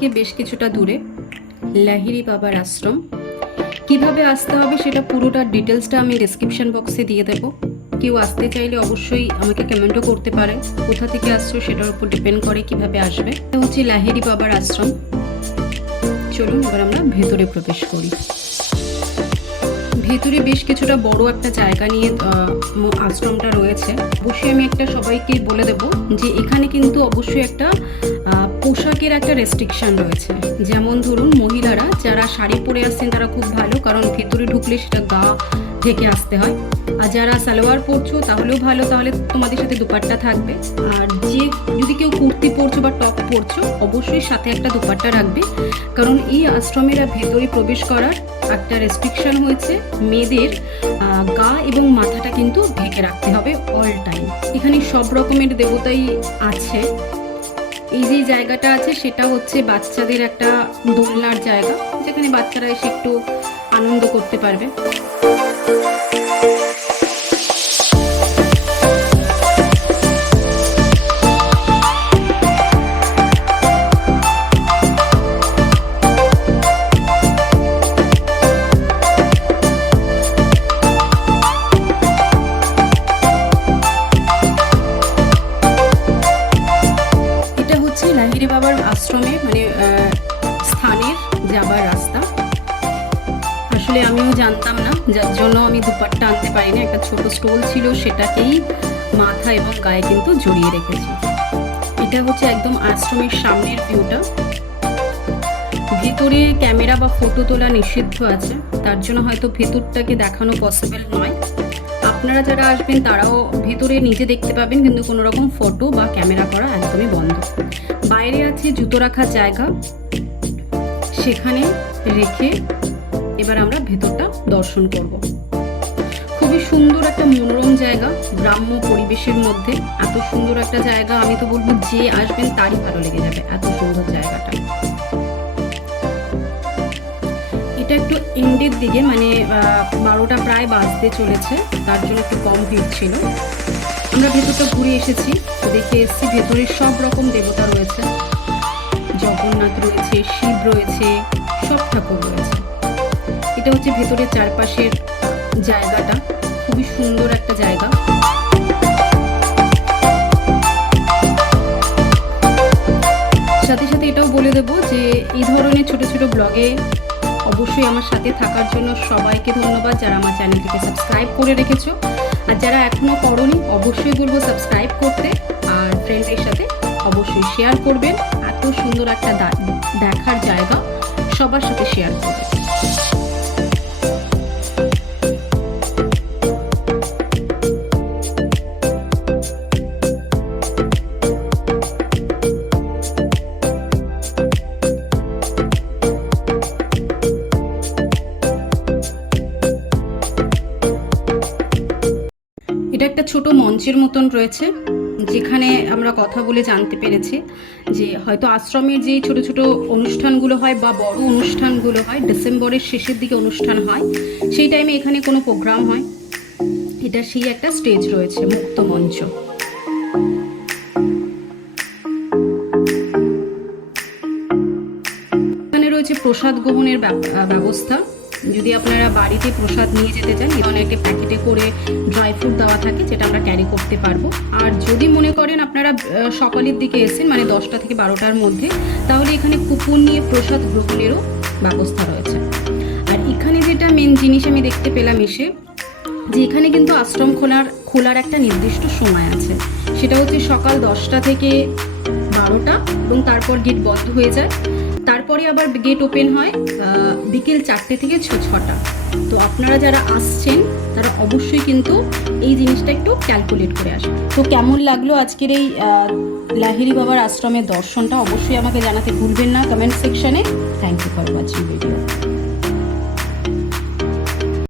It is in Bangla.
থেকে বেশ কিছুটা দূরে লাহিড়ী বাবার আশ্রম। কিভাবে আসতে হবে সেটা পুরোটা ডিটেলসটা আমি ডেসক্রিপশন বক্সে দিয়ে দেবো। কেউ আসতে চাইলে অবশ্যই আমাকে কমেন্টও করতে পারে। কোথা থেকে আসছো সেটার উপর ডিপেন্ড করে কিভাবে আসবে। এটা হচ্ছে লাহিড়ী বাবার আশ্রম। চলুন এবার আমরা ভেতরে প্রবেশ করি। ভেতরে বেশ কিছুটা বড় একটা জায়গা নিয়ে আশ্রমটা রয়েছে। অবশ্যই আমি একটা সবাইকে বলে দেব যে এখানে কিন্তু অবশ্যই একটা পোশাকের একটা রেস্ট্রিকশন রয়েছে। যেমন ধরুন মহিলারা যারা শাড়ি পরে আসছেন তারা খুব ভালো, কারণ ভেতরে ঢুকলে সেটা গা ঢেকে আসতে হয়। আর যারা সালোয়ার পরছো তাহলেও ভালো, তাহলে তোমাদের সাথে দুপাট্টা থাকবে। আর যদি কেউ কুর্তি পরছো বা টপ পরছো অবশ্যই সাথে একটা দুপাট্টা রাখবে, কারণ এই আশ্রমের ভেতরে প্রবেশ করার একটা রেস্ট্রিকশন হয়েছে। মেয়েদের গা এবং মাথাটা কিন্তু ঢেকে রাখতে হবে অল টাইম। এখানে সব রকমের দেবতাই আছে। এই যে জায়গাটা আছে সেটা হচ্ছে বাচ্চাদের একটা দোলনার জায়গা, যেখানে বাচ্চারা এসে একটু আনন্দ করতে পারবে। লাহিড়ী বাবার আশ্রমে মানে স্থানের যাবার রাস্তা। আসলে আমিও জানতাম না, যার জন্য আমি দুপাট্টা আনতে পারিনি। একটা ছোট স্টোল ছিল, সেটাকেই মাথা এবং গায়ে কিন্তু জড়িয়ে রেখেছি। এটা হচ্ছে একদম আশ্রমের সামনের ভিউটা। ভেতরে ক্যামেরা বা ফটো তোলা নিষিদ্ধ আছে, তার জন্য হয়তো ভেতরটাকে দেখানো পসিবল নয়। আপনারা যারা আসবেন তারাও ভেতরে নিজে দেখতে পাবেন, কিন্তু কোনো রকম ফটো বা ক্যামেরা করা একদমই বন্ধ। বাইরে আছে জুতো রাখার জায়গা, সেখানে রেখে এবার আমরা ভেতরটা দর্শন করব। খুবই সুন্দর একটা মনোরম জায়গা, গ্রাম্য পরিবেশের মধ্যে এত সুন্দর একটা জায়গা। আমি তো বলবো যে আসবেন তারই ভালো লেগে যাবে, এত সুন্দর জায়গাটা। এটা একটু এন্ডের দিকে, মানে 12টা প্রায় বাজতে চলেছে, তার জন্য একটু কম ভিড় ছিল। আমরা ভেতরটা ঘুরে এসেছি, দেখে এসেছি ভেতরে সব রকম দেবতা রয়েছে। জগন্নাথ রয়েছে, শিব রয়েছে, সব ঠাকুর রয়েছে। এটা হচ্ছে ভেতরের চারপাশের জায়গাটা, খুবই সুন্দর একটা জায়গা। সাথে সাথে এটাও বলে দেবো যে এই ধরনের ছোট ছোট ব্লগে অবশ্যই আমার সাথে থাকার জন্য সবাইকে ধন্যবাদ, যারা আমার চ্যানেলটিকে সাবস্ক্রাইব করে রেখেছো। আর যারা এখনও করোনি অবশ্যই বলবো সাবস্ক্রাইব করতে, আর ফ্রেন্ডদের সাথে অবশ্যই শেয়ার করবেন। এত সুন্দর একটা দেখার জায়গা সবার সাথে শেয়ার করবেন। এটা একটা ছোট মঞ্চের মতন রয়েছে, যেখানে আমরা কথা বলে জানতে পেরেছি যে হয়তো আশ্রমের যে ছোট ছোট অনুষ্ঠানগুলো হয় বা বড় অনুষ্ঠানগুলো হয়, ডিসেম্বরের শেষের দিকে অনুষ্ঠান হয়, সেই টাইমে এখানে কোনো প্রোগ্রাম হয়। এটা সেই একটা স্টেজ রয়েছে, মুক্ত মঞ্চ। এখানে রয়েছে প্রসাদ গ্রহণের ব্যবস্থা। যদি আপনারা বাড়িতে প্রসাদ নিয়ে যেতে চান, এখানে একটা প্যাকেটে করে ড্রাই ফ্রুট দেওয়া থাকে, যেটা আমরা ক্যারি করতে পারবো। আর যদি মনে করেন আপনারা সকালের দিকে এসেছেন, মানে 10টা থেকে 12টার মধ্যে, তাহলে এখানে কুপন নিয়ে প্রসাদ গ্রহণেরও ব্যবস্থা রয়েছে। আর এখানে যেটা মেন জিনিস আমি দেখতে পেলাম এসে, যে এখানে কিন্তু আশ্রম খোলার একটা নির্দিষ্ট সময় আছে। সেটা হচ্ছে সকাল 10টা থেকে 12টা, এবং তারপর গেট বন্ধ হয়ে যায়। তারপরে আবার গেট ওপেন হয় বিকেল 4টে থেকে 6টা। তো আপনারা যারা আসছেন তারা অবশ্যই কিন্তু এই জিনিসটা একটু ক্যালকুলেট করে আসবেন। তো কেমন লাগলো আজকের এই লাহিড়ী বাবার আশ্রমের দর্শনটা অবশ্যই আমাকে জানাতে ভুলবেন না কমেন্ট সেকশনে। Thank you for watching video.